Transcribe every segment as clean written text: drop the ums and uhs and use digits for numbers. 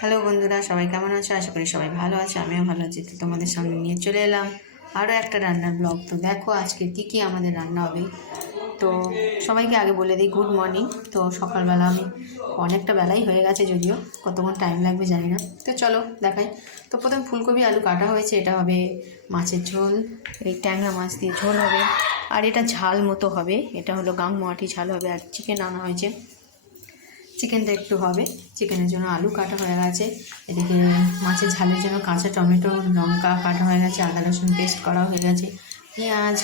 Hello বন্ধুরা, সবাই কেমন আছো? আশা করি সবাই ভালো আছে, আমিও ভালো আছি। তো তোমাদের সামনে নিয়ে চলে এলাম আরও একটা রান্নার ব্লগ। তো দেখো আজকে কী কী আমাদের রান্না হবে। তো সবাইকে আগে বলে দিই গুড মর্নিং। তো সকালবেলা আমি অনেকটা বেলাই হয়ে গেছে, যদিও কতক্ষণ টাইম লাগবে জানি না। তো চলো দেখাই। তো প্রথম ফুলকপি আলু কাটা হয়েছে, এটা হবে মাছের ঝোল, এই ট্যাংরা মাছ দিয়ে ঝোল হবে। আর এটা ঝাল মতো হবে, এটা হলো গাংমোয়াটি ঝাল হবে। আর চিকেন আনা হয়েছে, চিকেনটা একটু হবে। চিকেনের জন্য আলু কাটা হয়ে গেছে, এদিকে মাছের ঝালের জন্য কাঁচা টমেটো লঙ্কা কাটা হয়ে গেছে, আদা রসুন পেস্ট করা হয়ে গেছে, পেঁয়াজ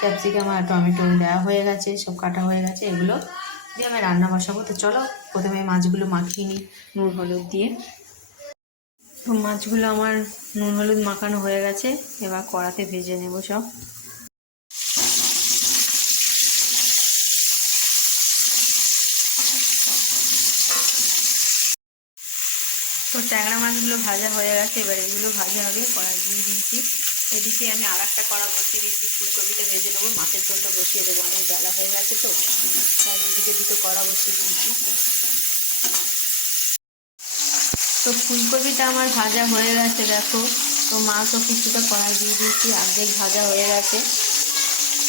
ক্যাপসিকাম আর টমেটো দেওয়া হয়ে গেছে, সব কাটা হয়ে গেছে। এগুলো দিয়ে আমি রান্না বসাবো। তো চলো প্রথমে মাছগুলো মাখিয়ে নিই নুন হলুদ দিয়ে। তো মাছগুলো আমার নুন হলুদ মাখানো হয়ে গেছে, এবার কড়াতে ভেজে নেব সব। তো ট্যাংরা মাছগুলো ভাজা হয়ে গেছে, এবার এগুলো ভাজা হবে। কড়াই দিয়ে দিয়েছি, এদিকে আমি আর একটা কড়া বসিয়ে দিয়েছি, ফুলকপিটা ভেজে নেবো, মাছের ঝোলটা বসিয়ে দেবো, অনেক বেলা হয়ে গেছে। তো তাই দুদিকে দুটো কড়া বসিয়ে দিয়েছি। তো ফুলকপিটা আমার ভাজা হয়ে গেছে দেখো। তো মাছও কিছুটা কড়াই দিয়ে দিয়েছি, অর্ধেক ভাজা হয়ে গেছে।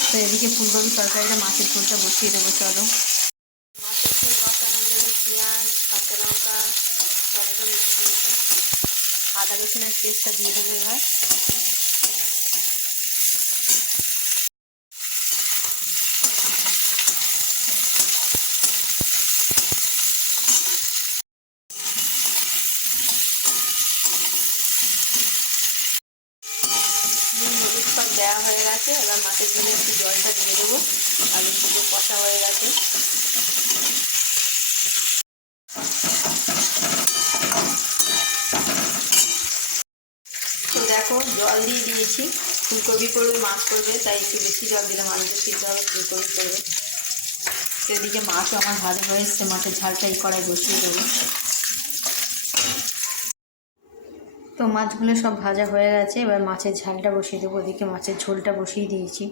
তো এদিকে ফুলকপি তরকারিটা মাছের ঝোলটা বসিয়ে দেবো। চলো মাছের ঝোল বসানোর জন্য পেঁয়াজ কাঁচা লঙ্কা টমেটো দিয়ে দিয়েছি, আদা রসুনের পেস্টটা দিয়ে দেবো এবার। হলুদ সব দেওয়া হয়ে গেছে, এবার মাছের জন্য একটু জলটা দিয়ে দেবো। আলুগুলো কষা হয়ে গেছে। তো দেখো জল দিয়ে দিয়েছি, ফুলকপি করবে মাছ করবে, তাই একটু বেশি জল দিলাম। আলুটা সিদ্ধ হবে, ফুলকপি করবে। তো এদিকে মাছও আমার ভাজা হয়ে এসছে, মাছের ঝালটা এই কড়াই বসিয়ে দেবো। তো মাছগুলো সব ভাজা হয়ে গেছে, এবার মাছের ঝালটা বসিয়ে দেবো। ওদিকে মাছের ঝোলটা বসিয়ে দিয়েছি।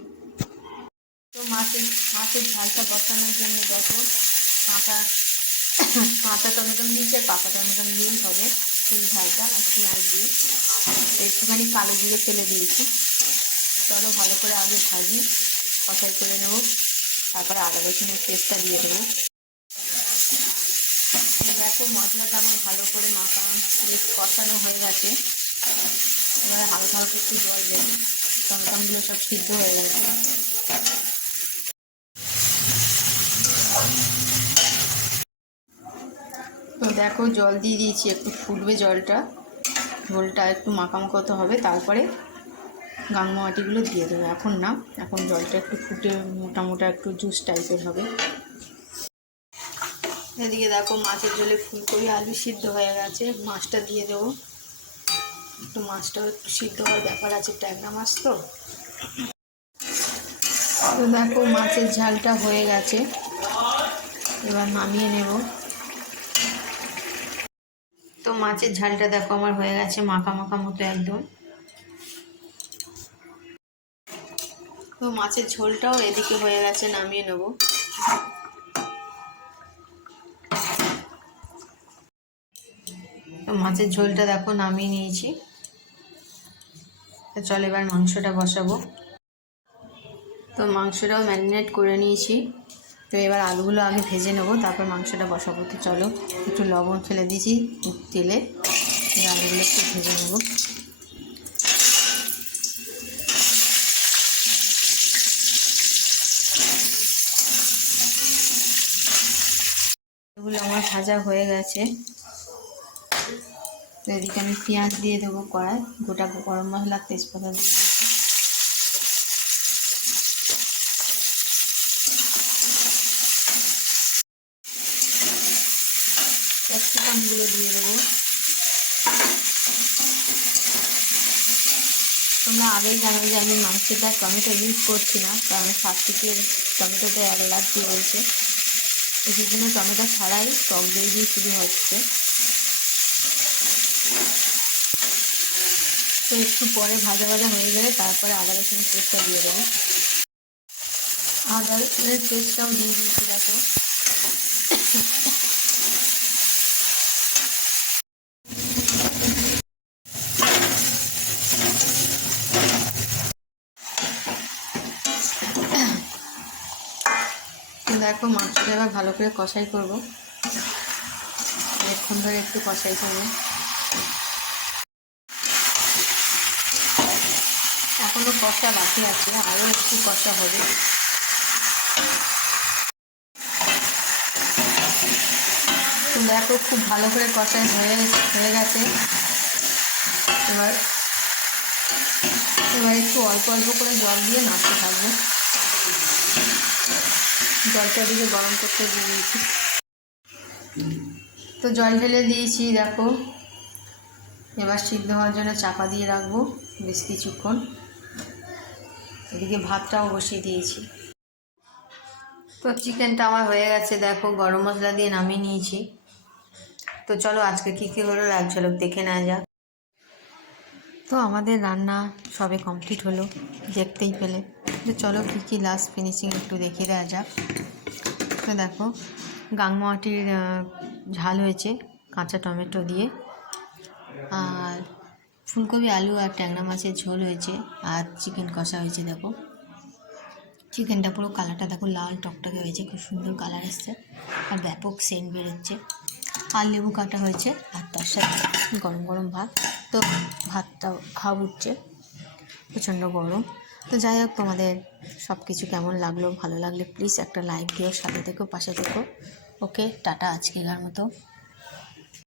তো মাছের ঝালটা বসানোর জন্য দেখো কাঁচা কাঁচা টমেটো দিয়েছি, আর পাকা টমেটো দিয়েই হবে এই ঝালটা, আর পেঁয়াজ দিয়ে একটুখানি কালো জিরে ফেলে দিয়েছি। চলো ভালো করে আগে ভাজি, কষাই করে নেবো, তারপরে আদা রসুনের পেস্টটা দিয়ে দেবো। দেখো মশলাটা আমার ভালো করে বেশ কষানো হয়ে গেছে। এবার হালকা হালকা একটু জল দেবো, টমেটোগুলো সব সিদ্ধ হয়ে গেছে। তো দেখো জল দিয়ে দিয়েছি, একটু ফুটবে জলটা, ঝোলটা একটু মাখামাখো হবে, তারপরে গাংমোয়াটিগুলো দিয়ে দেবো। এখন না, এখন জলটা একটু ফুটে মোটা একটু জুস টাইপের হবে। এদিকে দেখো মাছের ঝোলে ফুলকপি আলু সিদ্ধ হয়ে গেছে, মাছটা দিয়ে দেবো। একটু মাছটাও একটু সিদ্ধ হওয়ার ব্যাপার আছে, ট্যাংরা মাছ তো। তো দেখো মাছের ঝালটা হয়ে গেছে, এবার নামিয়ে নেব। তো মাছের ঝালটা দেখো আমার হয়ে গেছে মাখা মাখা মতো একদম। তো মাছের ঝোলটাও এদিকে হয়ে গেছে, নামিয়ে নেব। তো মাছের ঝোলটা দেখো নামিয়ে নিয়েছি। তো চল এবার মাংসটা বসাবো। তো মাংসটাও ম্যারিনেট করে নিয়েছি। তো এবার আলুগুলো আগে ভেজে নেবো, তারপর মাংসটা বসাবো। তো চলো একটু লবণ ফেলে দিয়েছি তেলে, আলুগুলো একটু ভেজে নেবো। এগুলো আমার ভাজা হয়ে গেছে। তো এদিকে আমি পেঁয়াজ দিয়ে দেবো কড়াই, গোটা গরম মশলা তেজপাতা দিয়ে দিচ্ছি। ক্যাপসিকামগুলো দিয়ে দেবো। তোমরা আগেই জানো যে আমি মাংসটা টমেটো ইউজ করছি না, কারণ সাত্বিকের টমেটোটা অ্যালার্জি রয়েছে, তো সেই জন্য টমেটো ছাড়াই টক দই দিয়ে শুরু হচ্ছে। তো একটু পরে ভাজা ভাজা হয়ে গেলে তারপরে আদা রসুনের পেস্টটা দিয়ে দেবো। আদা রসুনের পেস্টটাও দিয়ে দিয়েছি দেখো। দেখো মাছটা এবার ভালো করে কষাই করবো, অনেকক্ষণ ধরে একটু কষাই করবো। এখনো কষা বাকি আছে, আরও একটু কষা হবে। তো দেখো খুব ভালো করে কষাই হয়ে গেছে। এবার একটু অল্প অল্প করে জল দিয়ে নাড়তে থাকবো। জলটা দিকে গরম করতে দিয়ে দিয়েছি। তো জল ঢেলে দিয়েছি দেখো। এবার সিদ্ধ হওয়ার জন্য চাপা দিয়ে রাখবো বেশ কিছুক্ষণ। এদিকে ভাতটাও বসিয়ে দিয়েছি। তো চিকেনটা আমার হয়ে গেছে দেখো, গরম মশলা দিয়ে নামিয়ে নিয়েছি। তো চলো আজকে কী কী হলো এক ঝলক দেখে নেওয়া যাক। তো আমাদের রান্না সবে কমপ্লিট হলো, দেখতেই পেলে। তো চলো কী কী লাস্ট ফিনিশিং একটু দেখিয়ে দেওয়া যাক। তো দেখো গাংমাটির ঝাল হয়েছে কাঁচা টমেটো দিয়ে, আর ফুলকপি আলু আর ট্যাংরা মাছের ঝোল হয়েছে, আর চিকেন কষা হয়েছে। দেখো চিকেনটা পুরো কালারটা দেখো লাল টকটকে হয়েছে, খুব সুন্দর কালার এসছে, আর ব্যাপক সেন্ট বেরোচ্ছে। আর লেবু কাটা হয়েছে, আর তার সাথে গরম গরম ভাত। তো ভাতটা ভাব উঠছে, প্রচণ্ড গরম। তো যাই হোক, তোমাদের সব কিছু কেমন লাগলো, ভালো লাগলে প্লিজ একটা লাইক দিও, সাথে থেকো, পাশে থেকো। ওকে টাটা আজকেকার মতো।